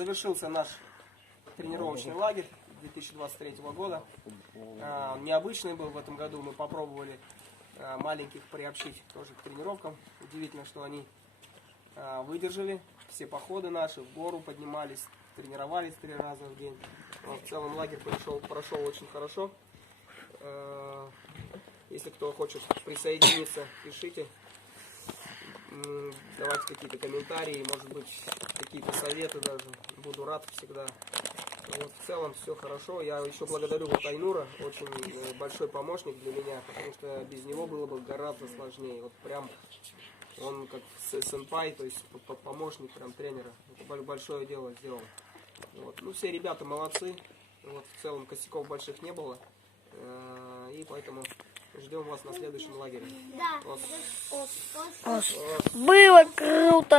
завершился наш тренировочный лагерь 2023 года. Необычный был в этом году. Мы попробовали маленьких приобщить тоже к тренировкам. Удивительно, что они выдержали все походы наши, в гору поднимались, тренировались 3 раза в день. В целом лагерь прошел очень хорошо. Если кто хочет присоединиться, пишите. Давайте какие-то комментарии, может быть, какие-то советы даже. Буду рад всегда. Вот, в целом все хорошо. Я еще благодарю вот Айнура, очень большой помощник для меня, потому что без него было бы гораздо сложнее. Вот прям он как сенпай, то есть помощник прям тренера. Это большое дело сделал. Вот. Ну, все ребята молодцы. Вот, в целом косяков больших не было. И поэтому ждем вас на следующем лагере. Было круто!